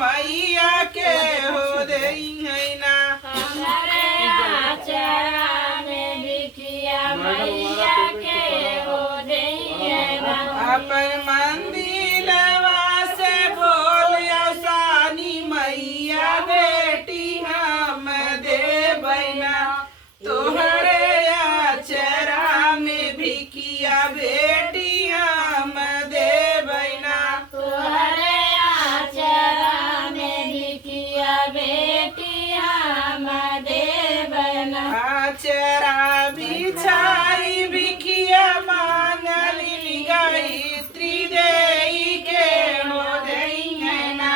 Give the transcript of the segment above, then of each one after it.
मैया के हो देई है ना हमारे आचरा में भिखिया मैया के हो देई है ना अपन मंदिरवा से बोलिया सानी मैया बेटी हम देबै ना तोहरे आचरा में भिखिया बेटी हम देबै ना तोहरे आचरा में भिखिया बेटी हम देबना आचरा बिछाई भिखिया मांगली गायत्री देई के हो देई है ना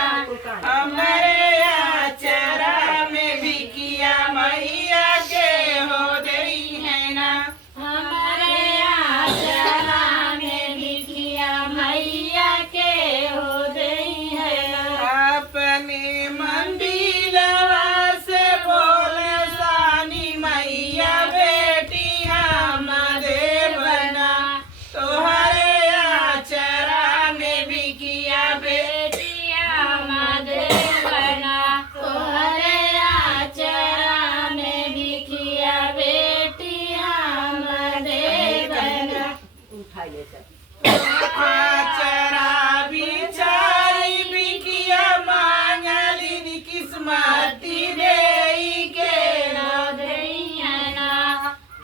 हमरे आचरा में भिखिया मैया के हो देई है ना हमारे आचरा में भिखिया मैया के हो देई है ना अपने मंदिरवा से बोले सानी मैया बेटी हम देबना तोहरे आचरा में भिखिया बेटी हम देबना तोहरे आचरा में भिखिया बेटी हम देबना आचरा बिछाई भिखिया मांगली किस्मती देई के हो देई है ना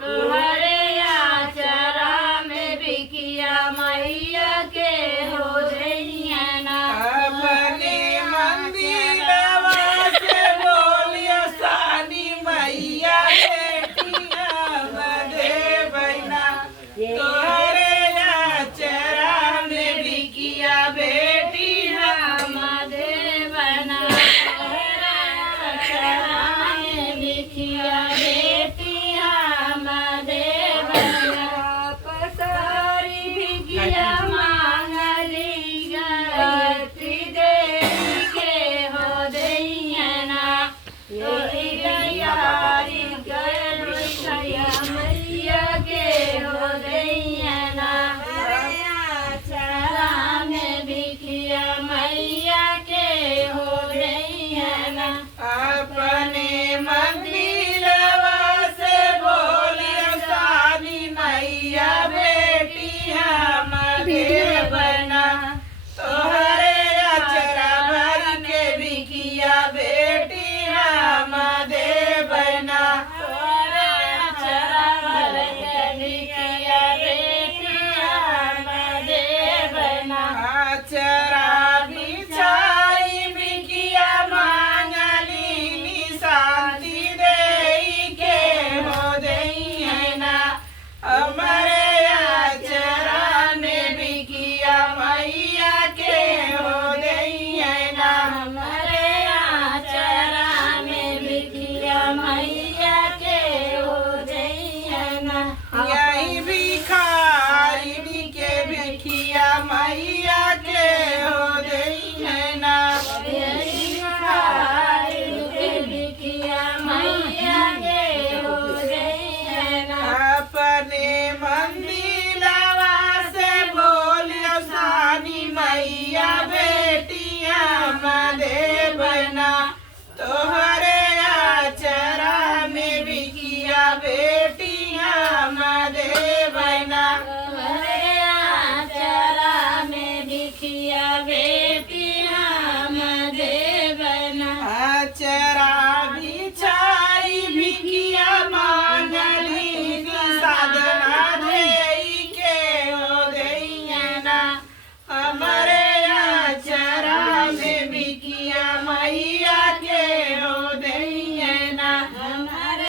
तोहरे आचरा में भिखिया मैया के हो देई है ना अपने मंदिरवा से बोलिया सानी मैया बेटी हम देबै ना तोहरे आचरा में भिखिया बेटी हम देबना तोहरे आचरा में भिखिया बेटी हम देबना पसारी भिखिया मांगली गायत्री देई के हो देई है ना तोरी गयारी गयल भैया मैया के हो देई है ना आचरा में भिखिया मैया के हो देई है ना अपने मंदिरवा से बोलिया सानी मैया बेटी हम देबना तोहरे आचरा भर के भिखिया बेटी हम देबना तोरे आचरा भर के भिखिया बेटी हम देबना आचरा बिछाई भिखिया मांगली शांति देई के हो देई है ना हमरे आचरा में भिखिया मैया के हो देई है ना हमारे आचरा में भिखिया मैया के हो देई है ना यही भिखारी के भिखिया मैया के हो देई है ना यही खाई के भिखिया मैया के हो देई है ना अपने मंदिरवा से बोलिया सानी मैया बेटी हम देबना तोहरे आचरा में भिखिया बेटी हम देबना तोहरे आचरा में भिखिया बेटी हम देबना आचरा